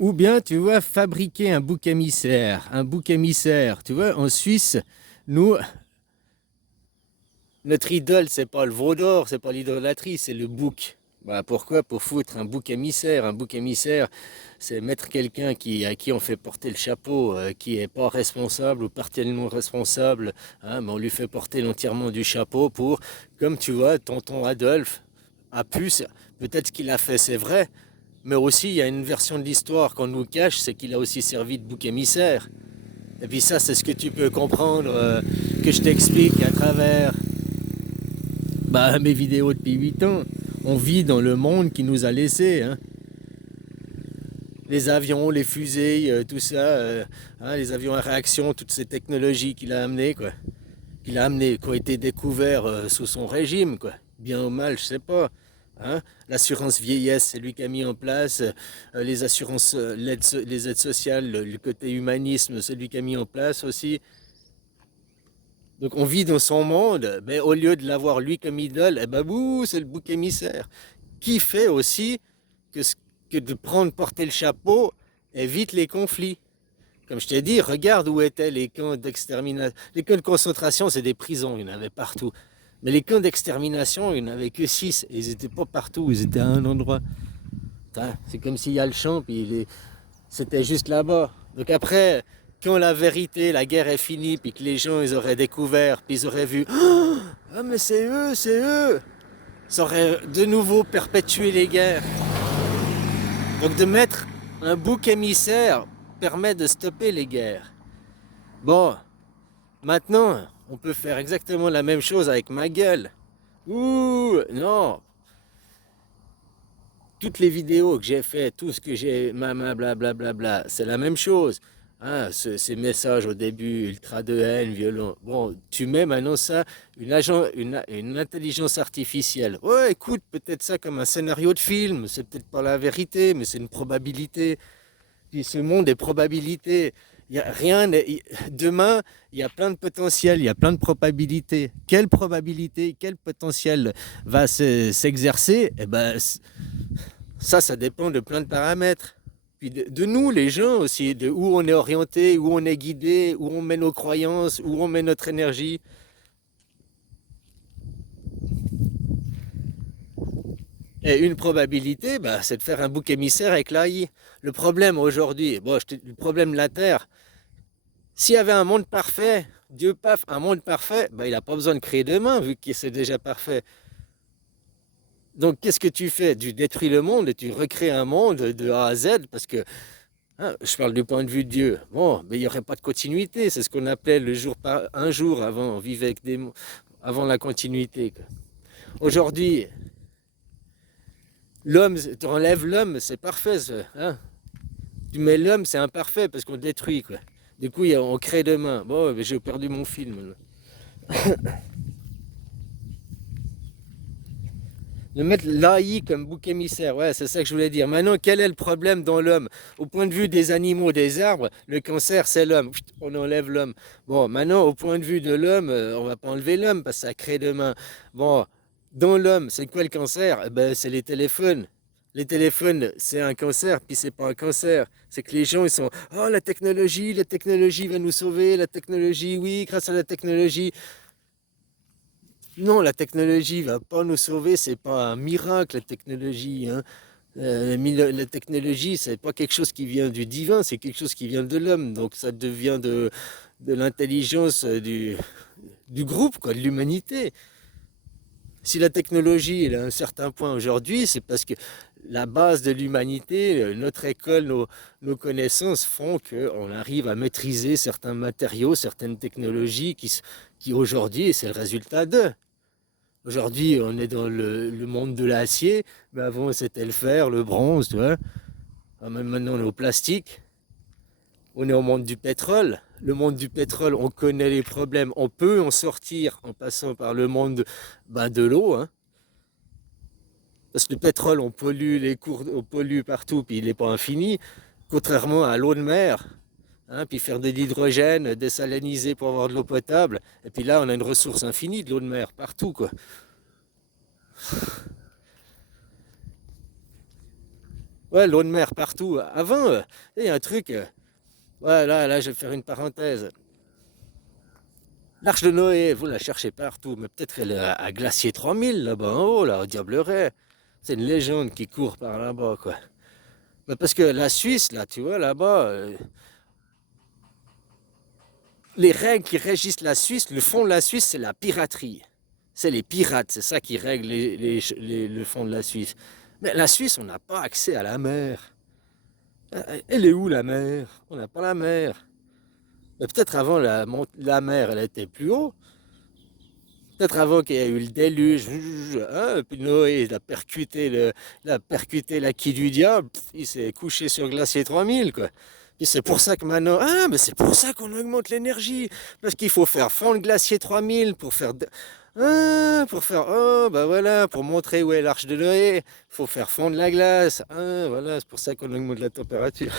Ou bien, tu vois, fabriquer un bouc émissaire. Un bouc émissaire, tu vois, en Suisse, nous, notre idole, c'est pas le veau d'or, c'est pas l'idolâtrie, c'est le bouc. Bah, pourquoi? Pour foutre un bouc émissaire. Un bouc émissaire, c'est mettre quelqu'un à qui on fait porter le chapeau, qui est pas responsable ou partiellement responsable, hein, mais on lui fait porter l'entièrement du chapeau pour, comme tu vois, tonton Adolphe a pu, peut-être ce qu'il a fait, c'est vrai, mais aussi il y a une version de l'histoire qu'on nous cache, c'est qu'il a aussi servi de bouc émissaire. Et puis ça, c'est ce que tu peux comprendre, que je t'explique à travers mes vidéos depuis 8 ans. On vit dans le monde qui nous a laissés, hein. Les avions, les fusées, tout ça, hein, les avions à réaction, toutes ces technologies qu'il a amenées, quoi. Qu'il a amenées, qui ont été découverts sous son régime, quoi. Bien ou mal, je sais pas. Hein. L'assurance vieillesse, c'est lui qui a mis en place. Les assurances, les aides sociales, le côté humanisme, c'est lui qui a mis en place aussi. Donc on vit dans son monde, mais au lieu de l'avoir lui comme idole, eh ben bouh, c'est le bouc émissaire. Qui fait aussi que, que de prendre, porter le chapeau évite les conflits. Comme je t'ai dit, regarde où étaient les camps d'extermination. Les camps de concentration, c'est des prisons, il y en avait partout. Mais les camps d'extermination, il n'y en avait que 6. Et ils n'étaient pas partout, ils étaient à un endroit. C'est comme s'il y a le champ, puis c'était juste là-bas. Donc après, quand la vérité, la guerre est finie, puis que les gens ils auraient découvert, puis ils auraient vu, ah mais c'est eux, c'est eux, ça aurait de nouveau perpétué les guerres. Donc de mettre un bouc émissaire permet de stopper les guerres. Bon, maintenant, on peut faire exactement la même chose avec ma gueule. Ouh, non, toutes les vidéos que j'ai faites, tout ce que j'ai, blablabla, c'est la même chose. Hein, ces messages au début, ultra de haine, violent. Bon, tu mets maintenant ça, une intelligence artificielle. Ouais, écoute, peut-être ça comme un scénario de film, c'est peut-être pas la vérité, mais c'est une probabilité. Puis ce monde est probabilité. Il y a rien, demain, il y a plein de potentiel, il y a plein de probabilités. Quelle probabilité, quel potentiel va s'exercer? Eh ben, ça dépend de plein de paramètres. Puis de nous, les gens aussi, de où on est orienté, où on est guidé, où on met nos croyances, où on met notre énergie. Et une probabilité, c'est de faire un bouc émissaire avec l'AI. Le problème aujourd'hui, bon, le problème de la Terre, s'il y avait un monde parfait, Dieu paf, un monde parfait, il n'a pas besoin de créer demain vu que c'est déjà parfait. Donc qu'est-ce que tu fais? Tu détruis le monde et tu recrées un monde de A à Z parce que, hein, je parle du point de vue de Dieu. Bon, mais il n'y aurait pas de continuité. C'est ce qu'on appelait le jour par un jour avant. On vivait avec avant la continuité. Aujourd'hui, l'homme, tu enlèves l'homme, c'est parfait. Hein. Tu mets l'homme, c'est imparfait parce qu'on le détruit. Quoi. Du coup, on crée demain. Bon, mais j'ai perdu mon film. Là. De mettre l'AI comme bouc émissaire, ouais, c'est ça que je voulais dire. Maintenant, quel est le problème dans l'homme? Au point de vue des animaux, des arbres, le cancer, c'est l'homme. On enlève l'homme. Bon, maintenant, au point de vue de l'homme, on va pas enlever l'homme parce que ça crée demain. Bon, dans l'homme, c'est quoi le cancer? Eh ben, c'est les téléphones. Les téléphones, c'est un cancer, puis c'est pas un cancer. C'est que les gens, ils sont, oh, la technologie va nous sauver, la technologie, oui, grâce à la technologie. Non, la technologie va pas nous sauver, c'est pas un miracle, la technologie. Hein. La technologie, c'est pas quelque chose qui vient du divin, c'est quelque chose qui vient de l'homme. Donc ça devient de l'intelligence du groupe, quoi, de l'humanité. Si la technologie est à un certain point aujourd'hui, c'est parce que la base de l'humanité, notre école, nos connaissances font qu'on arrive à maîtriser certains matériaux, certaines technologies qui aujourd'hui, c'est le résultat d'eux. Aujourd'hui, on est dans le monde de l'acier, mais avant c'était le fer, le bronze, tu vois. Même maintenant, on est au plastique. On est au monde du pétrole. Le monde du pétrole, on connaît les problèmes. On peut en sortir en passant par le monde de l'eau. Hein. Parce que le pétrole, on pollue les cours, on pollue partout, puis il n'est pas infini. Contrairement à l'eau de mer. Hein, puis faire de l'hydrogène, désaliniser pour avoir de l'eau potable. Et puis là, on a une ressource infinie de l'eau de mer, partout, quoi. Ouais, l'eau de mer partout. Avant, il y a un truc. Ouais, là, je vais faire une parenthèse. L'Arche de Noé, vous la cherchez partout, mais peut-être qu'elle est à Glacier 3000, là-bas en haut, là, au Diableret. C'est une légende qui court par là-bas, quoi. Mais parce que la Suisse, là, tu vois, là-bas, les règles qui régissent la Suisse, le fond de la Suisse, c'est la piraterie. C'est les pirates, c'est ça qui règle le fond de la Suisse. Mais la Suisse, on n'a pas accès à la mer. Elle est où la mer? On n'a pas la mer. Mais peut-être avant la mer, elle était plus haut. Peut-être avant qu'il y ait eu le déluge, hein, puis Noé il a percuté la quille du diable, il s'est couché sur Glacier 3000, quoi. Et c'est pour ça que maintenant, ah, mais c'est pour ça qu'on augmente l'énergie, parce qu'il faut faire fondre Glacier 3000 oh, bah voilà, pour montrer où est l'Arche de Noé, il faut faire fondre la glace, ah, voilà, c'est pour ça qu'on augmente la température.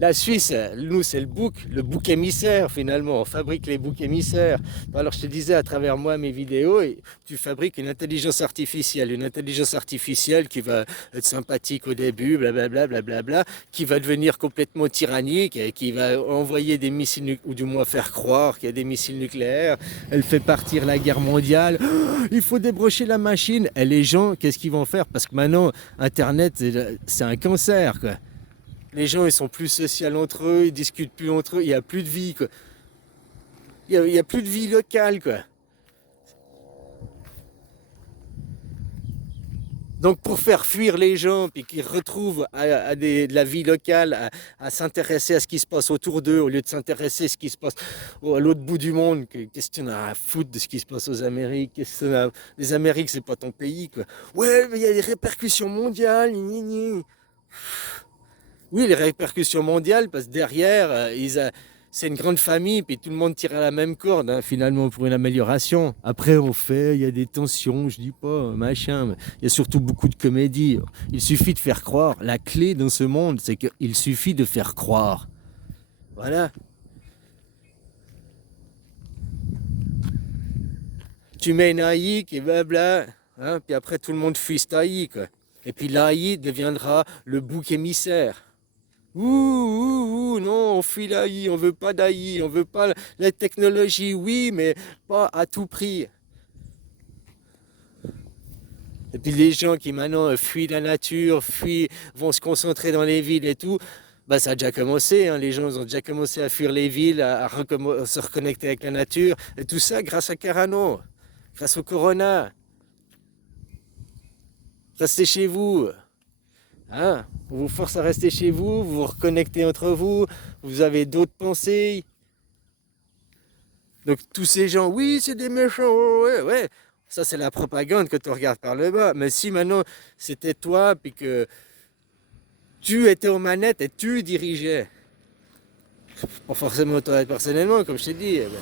La Suisse, nous, c'est le bouc émissaire finalement. On fabrique les boucs émissaires. Alors, je te disais à travers moi, mes vidéos, tu fabriques une intelligence artificielle qui va être sympathique au début, blablabla, blablabla, qui va devenir complètement tyrannique, et qui va envoyer des missiles ou du moins faire croire qu'il y a des missiles nucléaires. Elle fait partir la guerre mondiale. Oh, il faut débrancher la machine. Et les gens, qu'est-ce qu'ils vont faire? Parce que maintenant, Internet, c'est un cancer, quoi. Les gens, ils sont plus sociaux entre eux, ils discutent plus entre eux, il n'y a plus de vie, quoi. Il y a plus de vie locale, quoi. Donc pour faire fuir les gens, puis qu'ils retrouvent de la vie locale, à s'intéresser à ce qui se passe autour d'eux, au lieu de s'intéresser à ce qui se passe à l'autre bout du monde, qu'est-ce que tu as à foutre de ce qui se passe aux Amériques? Les Amériques, c'est pas ton pays, quoi. Ouais, mais il y a des répercussions mondiales, gni, gni, gni. Oui, les répercussions mondiales, parce que derrière, c'est une grande famille, puis tout le monde tire à la même corde, hein, finalement, pour une amélioration. Après, il y a des tensions, je dis pas, machin, mais il y a surtout beaucoup de comédie. Il suffit de faire croire. La clé dans ce monde, c'est qu'il suffit de faire croire. Voilà. Tu mets une AI et blabla, hein, puis après, tout le monde fuit cette AI, quoi. Et puis l'AI deviendra le bouc émissaire. Non, on fuit l'AI, on veut pas d'AI, on veut pas la technologie, oui, mais pas à tout prix. Et puis les gens qui maintenant fuient la nature, vont se concentrer dans les villes et tout, bah ça a déjà commencé, hein, les gens ont déjà commencé à fuir les villes, à se reconnecter avec la nature, et tout ça grâce à Carano, grâce au Corona. Restez chez vous. Hein, on vous force à rester chez vous, vous vous reconnectez entre vous, vous avez d'autres pensées. Donc tous ces gens, oui, c'est des méchants, ouais, ouais. Ça, c'est la propagande que tu regardes par le bas. Mais si maintenant c'était toi, puis que tu étais aux manettes et tu dirigeais, pas forcément toi personnellement, comme je t'ai dit, eh ben,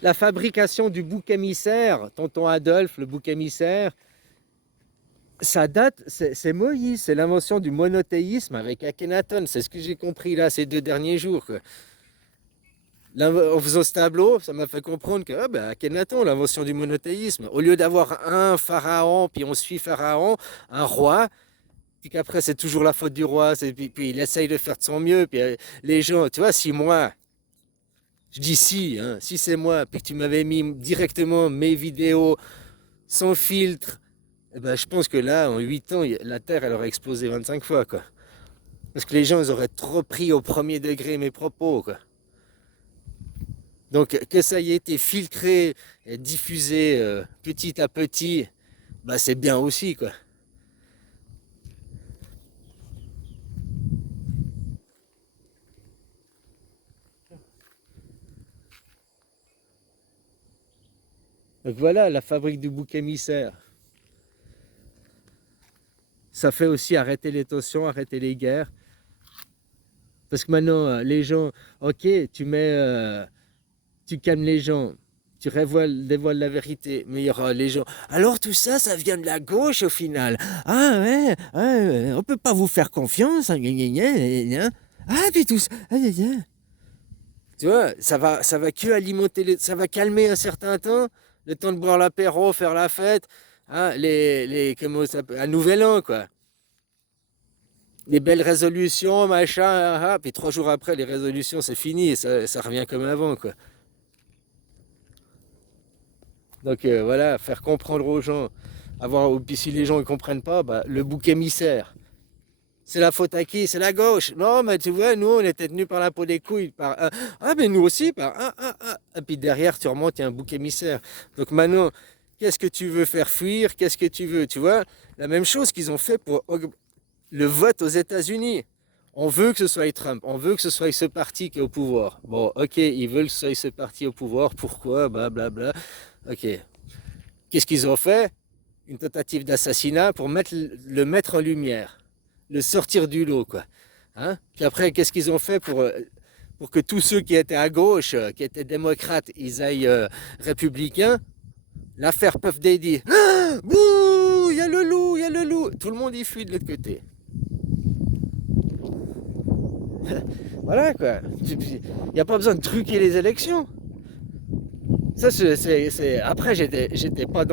la fabrication du bouc émissaire, tonton Adolphe, le bouc émissaire, ça date, c'est Moïse, c'est l'invention du monothéisme avec Akhenaton. C'est ce que j'ai compris là ces 2 derniers jours, quoi. En faisant ce tableau, ça m'a fait comprendre que ah ben, Akhenaton, l'invention du monothéisme, au lieu d'avoir un pharaon, puis on suit pharaon, un roi, puis qu'après c'est toujours la faute du roi, puis il essaye de faire de son mieux, puis les gens, tu vois, si moi, je dis si, hein, si c'est moi, puis que tu m'avais mis directement mes vidéos sans filtre, eh ben, je pense que là, en 8 ans, la Terre, elle aurait explosé 25 fois, quoi. Parce que les gens, ils auraient trop pris au premier degré mes propos, quoi. Donc que ça ait été filtré et diffusé petit à petit, bah c'est bien aussi, quoi. Donc voilà, la fabrique du bouc émissaire. Ça fait aussi arrêter les tensions, arrêter les guerres. Parce que maintenant, les gens, ok, tu calmes les gens, tu dévoiles la vérité, mais il y aura les gens. Alors tout ça, ça vient de la gauche au final. Ah ouais, ouais, on peut pas vous faire confiance, hein, gna, gna, gna, gna. Ah puis tout ça. Ah, gna, gna. Tu vois, ça va que alimenter, ça va calmer un certain temps, le temps de boire l'apéro, faire la fête, hein, comment ça s'appelle, un nouvel an, quoi. Les belles résolutions, machin, puis 3 jours après, les résolutions, c'est fini, ça revient comme avant, quoi. Donc voilà, faire comprendre aux gens, puis si les gens ne comprennent pas, bah, le bouc émissaire. C'est la faute à qui? C'est la gauche. Non, mais tu vois, nous, on était tenus par la peau des couilles. Ah, mais nous aussi, par Et puis derrière, tu remontes, il y a un bouc émissaire. Donc maintenant, qu'est-ce que tu veux faire fuir? Qu'est-ce que tu veux? Tu vois, la même chose qu'ils ont fait pour le vote aux États-Unis. On veut que ce soit Trump. On veut que ce soit ce parti qui est au pouvoir. Bon, ok, ils veulent que ce soit ce parti au pouvoir. Pourquoi? Blablabla. Ok. Qu'est-ce qu'ils ont fait? Une tentative d'assassinat pour le mettre en lumière, le sortir du lot, quoi. Hein? Puis après, qu'est-ce qu'ils ont fait pour que tous ceux qui étaient à gauche, qui étaient démocrates, ils aillent républicains? L'affaire Puff Daddy. Ah, bouh, il y a le loup, il y a le loup. Tout le monde y fuit de l'autre côté. Voilà, quoi. Il n'y a pas besoin de truquer les élections. Ça, Après, j'étais pas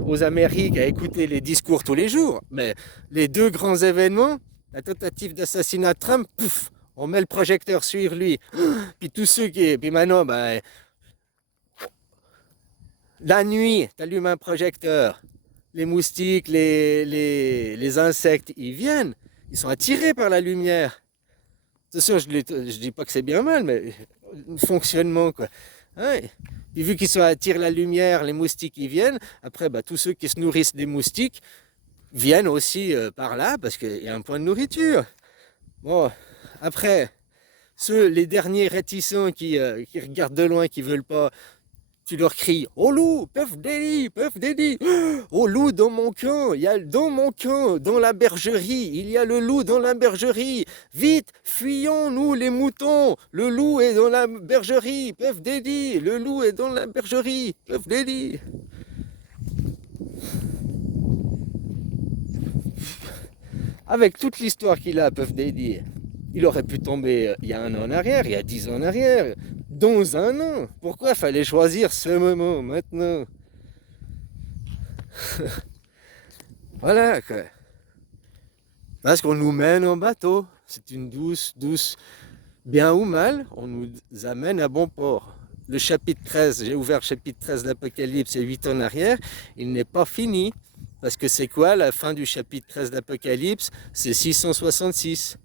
aux Amériques à écouter les discours tous les jours, mais les deux grands événements, la tentative d'assassinat de Trump, pouf, on met le projecteur sur lui. Puis tous ceux qui. Puis maintenant, ben, la nuit, tu allumes un projecteur. Les moustiques, les insectes, ils viennent. Ils sont attirés par la lumière. Attention, je ne dis pas que c'est bien mal, mais le fonctionnement, quoi. Ouais. Et vu qu'ils attirent la lumière, les moustiques ils viennent. Après, bah, tous ceux qui se nourrissent des moustiques viennent aussi par là parce qu'il y a un point de nourriture. Bon, après, les derniers réticents qui regardent de loin, qui veulent pas, tu leur cries «Oh loup, Puff Daddy, oh loup dans mon camp, il y a dans mon camp, dans la bergerie, il y a le loup dans la bergerie, vite, fuyons nous les moutons, le loup est dans la bergerie, Puff Daddy, le loup est dans la bergerie, Puff Daddy.» Avec toute l'histoire qu'il a, Puff Daddy, il aurait pu tomber il y a 1 an en arrière, il y a 10 ans en arrière, dans 1 an. Pourquoi fallait choisir ce moment, maintenant? Voilà, quoi. Parce qu'on nous mène en bateau. C'est une douce, bien ou mal, on nous amène à bon port. Le chapitre 13, j'ai ouvert le chapitre 13 de l'Apocalypse il y a 8 ans en arrière, il n'est pas fini. Parce que c'est quoi la fin du chapitre 13 de l'Apocalypse? C'est 666.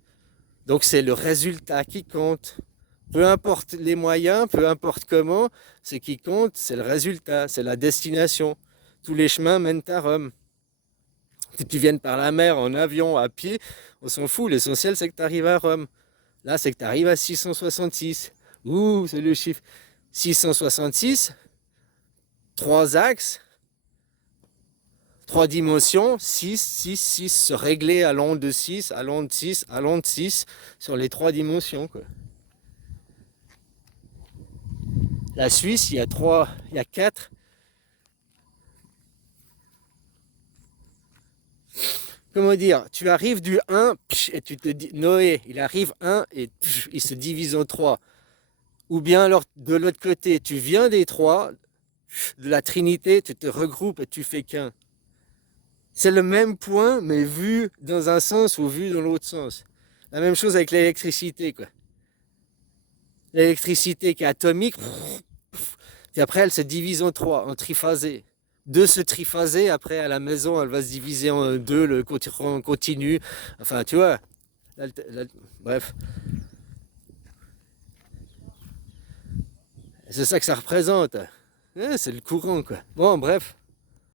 Donc c'est le résultat qui compte. Peu importe les moyens, peu importe comment, ce qui compte, c'est le résultat, c'est la destination. Tous les chemins mènent à Rome. Si tu viennes par la mer, en avion, à pied, on s'en fout. L'essentiel, c'est que tu arrives à Rome. Là, c'est que tu arrives à 666. Ouh, c'est le chiffre. 666, 3 axes, 3 dimensions, 6, se régler à l'onde de 6, à l'onde de 6, à l'onde de 6, sur les 3 dimensions, quoi. La Suisse, il y a 4. Comment dire, tu arrives du 1 et tu te dis, Noé, il arrive 1 et il se divise en 3. Ou bien alors de l'autre côté, tu viens des 3, de la Trinité, tu te regroupes et tu fais qu'un. C'est le même point, mais vu dans un sens ou vu dans l'autre sens. La même chose avec l'électricité, quoi. L'électricité qui est atomique, et après elle se divise en 3, en triphasé. De ce triphasé, après à la maison, elle va se diviser en 2, le continu. Enfin, tu vois. Bref, c'est ça que ça représente. C'est le courant, quoi. Bon, bref.